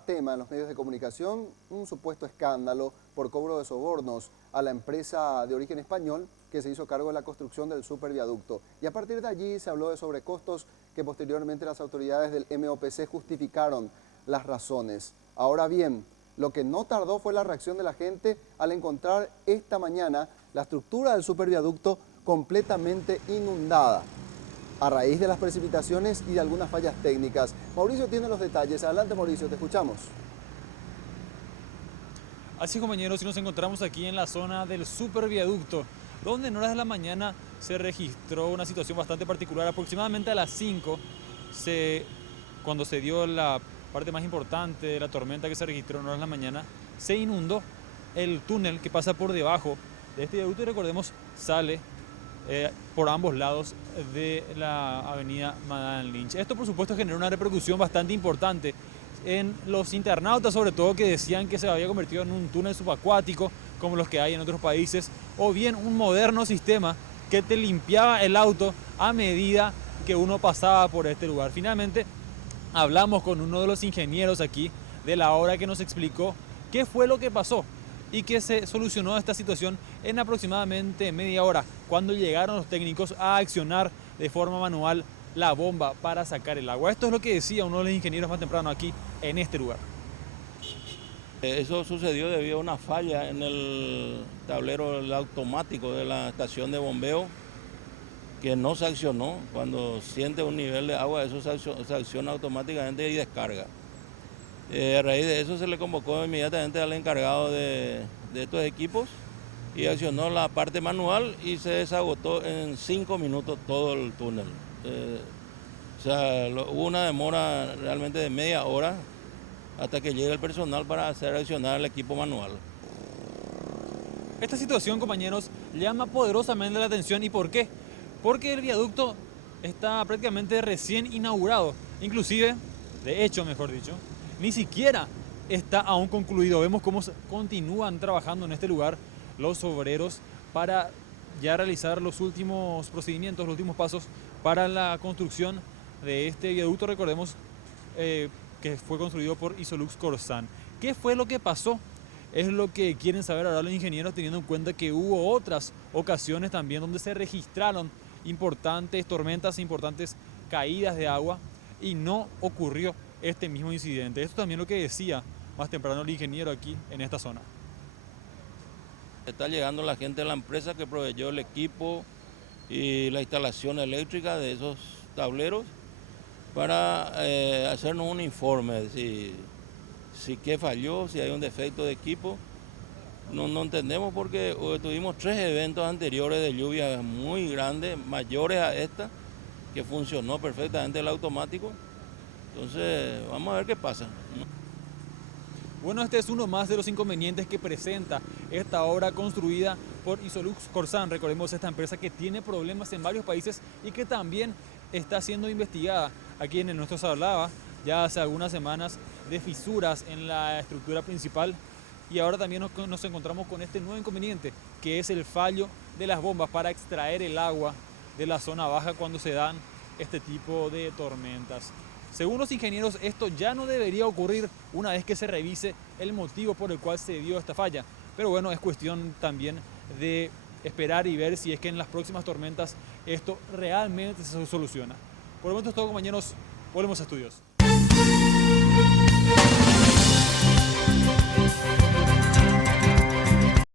tema en los medios de comunicación un supuesto escándalo por cobro de sobornos a la empresa de origen español que se hizo cargo de la construcción del superviaducto. Y a partir de allí se habló de sobrecostos que posteriormente las autoridades del MOPC justificaron las razones. Ahora bien, lo que no tardó fue la reacción de la gente al encontrar esta mañana la estructura del superviaducto completamente inundada a raíz de las precipitaciones y de algunas fallas técnicas. Mauricio tiene los detalles. Adelante, Mauricio, te escuchamos. Así es, compañeros, y nos encontramos aquí en la zona del superviaducto, donde en horas de la mañana se registró una situación bastante particular. Aproximadamente a las 5, cuando se dio la parte más importante de la tormenta que se registró en horas de la mañana, se inundó el túnel que pasa por debajo de este viaducto y recordemos, sale por ambos lados de la avenida Madame Lynch. Esto por supuesto generó una repercusión bastante importante en los internautas, sobre todo, que decían que se había convertido en un túnel subacuático como los que hay en otros países, o bien un moderno sistema que te limpiaba el auto a medida que uno pasaba por este lugar. Finalmente hablamos con uno de los ingenieros aquí de la obra que nos explicó qué fue lo que pasó y que se solucionó esta situación en aproximadamente media hora, cuando llegaron los técnicos a accionar de forma manual la bomba para sacar el agua. Esto es lo que decía uno de los ingenieros más temprano aquí en este lugar. Eso sucedió debido a una falla en el tablero automático de la estación de bombeo, que no se accionó. Cuando siente un nivel de agua, eso se acciona automáticamente y descarga. A raíz de eso se le convocó inmediatamente al encargado de estos equipos y accionó la parte manual y se desagotó en 5 minutos todo el túnel. Hubo una demora realmente de media hora hasta que llegue el personal para hacer accionar el equipo manual. Esta situación, compañeros, llama poderosamente la atención. ¿Y por qué? Porque el viaducto está prácticamente recién inaugurado, inclusive, de hecho, mejor dicho, ni siquiera está aún concluido. Vemos cómo continúan trabajando en este lugar los obreros para ya realizar los últimos procedimientos, los últimos pasos para la construcción de este viaducto. Recordemos que fue construido por Isolux Corsan. ¿Qué fue lo que pasó? Es lo que quieren saber ahora los ingenieros, teniendo en cuenta que hubo otras ocasiones también donde se registraron importantes tormentas, importantes caídas de agua y no ocurrió este mismo incidente. Esto también es lo que decía más temprano el ingeniero aquí en esta zona. Está llegando la gente de la empresa que proveyó el equipo y la instalación eléctrica de esos tableros para hacernos un informe si qué falló, si hay un defecto de equipo. No entendemos porque tuvimos 3 eventos anteriores de lluvia muy grandes, mayores a esta, que funcionó perfectamente el automático. Entonces, vamos a ver qué pasa. Bueno, este es uno más de los inconvenientes que presenta esta obra construida por Isolux Corsan. Recordemos, esta empresa que tiene problemas en varios países y que también está siendo investigada. Aquí en nuestro se hablaba ya hace algunas semanas de fisuras en la estructura principal y ahora también nos encontramos con este nuevo inconveniente, que es el fallo de las bombas para extraer el agua de la zona baja cuando se dan este tipo de tormentas. Según los ingenieros, esto ya no debería ocurrir una vez que se revise el motivo por el cual se dio esta falla. Pero bueno, es cuestión también de esperar y ver si es que en las próximas tormentas esto realmente se soluciona. Por el momento es todo, compañeros. Volvemos a estudios.